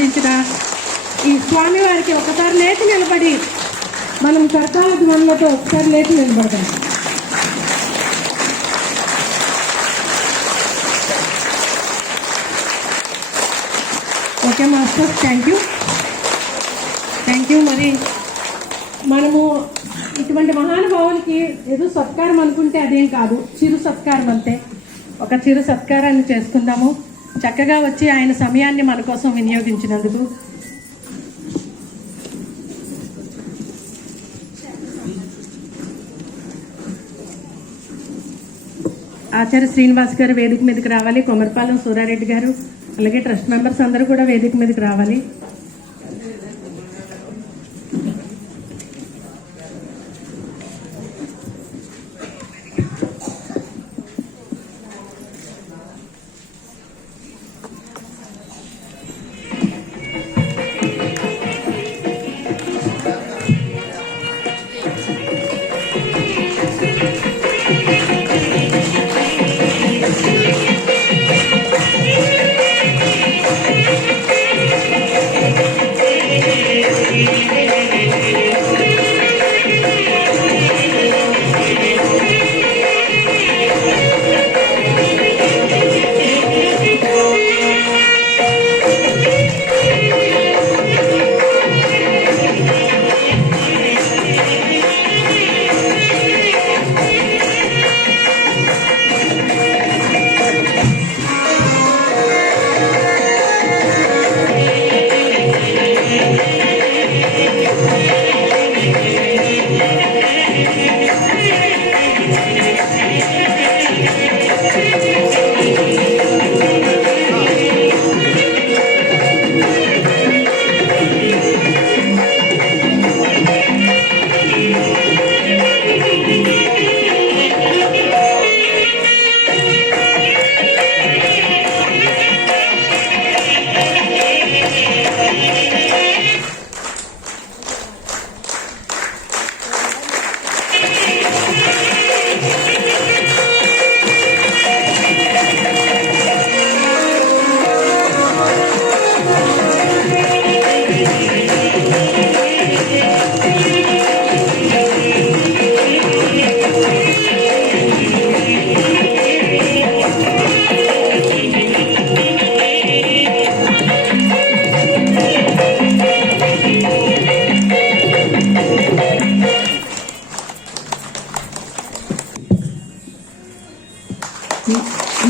అందించిన ఈ స్వామి వారికి ఒకసారి లేచి నిలబడి మనం కరతాళ ధ్వనులతో ఒకసారి లేచి నిలబడతాం. Okay master, thank you. మరి మనము ఇటువంటి మహానుభావులకి ఏదో సత్కారం అనుకుంటే అదేం కాదు, చిరు సత్కారం అంతే. ఒక చిరు సత్కారాన్ని చేసుకుందాము. చక్కగా వచ్చి ఆయన సమయాన్ని మన కోసం వినియోగించినందుకు. ఆచార్య శ్రీనివాస్ గారు వేదిక మీదకి రావాలి. కొమరపాలెం సూరారెడ్డి గారు, అలాగే ట్రస్ట్ మెంబర్స్ అందరూ కూడా వేదిక మీదకి రావాలి.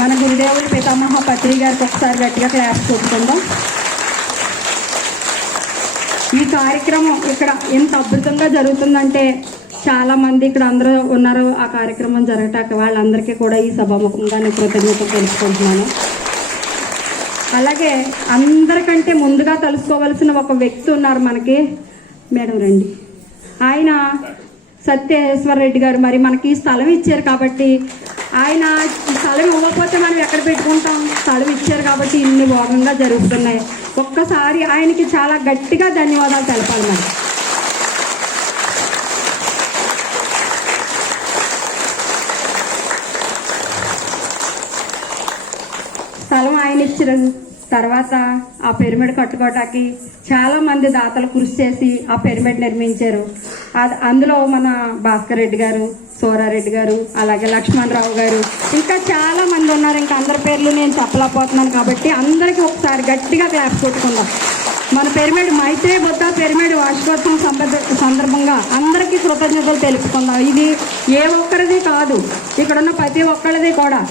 మన గురుదేవులు పితామహ పత్రి గారికి ఒకసారి గట్టిగా క్లాస్ కొట్టుకుందాం. ఈ కార్యక్రమం ఇక్కడ ఎంత అద్భుతంగా జరుగుతుందంటే చాలా మంది ఇక్కడ అందరూ ఉన్నారు. ఆ కార్యక్రమం జరగటాక వాళ్ళందరికీ కూడా ఈ సభాముఖంగా నేను కృతజ్ఞతలు తెలుసుకుంటున్నాను. అలాగే అందరికంటే ముందుగా తెలుసుకోవాల్సిన ఒక వ్యక్తి ఉన్నారు మనకి. మేడం రండి. ఆయన సత్యేశ్వర రెడ్డి గారు. మరి మనకి స్థలం ఇచ్చారు కాబట్టి ఆయన స్థలం ఇవ్వకపోతే మనం ఎక్కడ పెట్టుకుంటాం? స్థలం ఇచ్చారు కాబట్టి ఇన్ని భాగంగా జరుగుతున్నాయి. ఒక్కసారి ఆయనకి చాలా గట్టిగా ధన్యవాదాలు తెలపాలి. మరి స్థలం ఆయన ఇచ్చిన తర్వాత ఆ పిరమిడ్ కట్టుకోవటానికి చాలా మంది దాతలు కృషి చేసి ఆ పిరమిడ్ నిర్మించారు. అందులో మన భాస్కర్ రెడ్డి గారు, సూరారెడ్డి గారు, అలాగే లక్ష్మణరావు గారు, ఇంకా చాలా మంది ఉన్నారు. ఇంకా అందరి పేర్లు నేను చెప్పలేకపోతున్నాను కాబట్టి అందరికీ ఒకసారి గట్టిగా క్లాప్ కొట్టుకుందాం. మన పిరమిడ్ మైత్రే బుద్ధ పిరమిడ్ వార్షికోత్సవం సందర్భంగా అందరికీ కృతజ్ఞతలు తెలుపుకుందాం. ఇది ఏ ఒక్కరిది కాదు, ఇక్కడున్న ప్రతి ఒక్కరిది కూడా.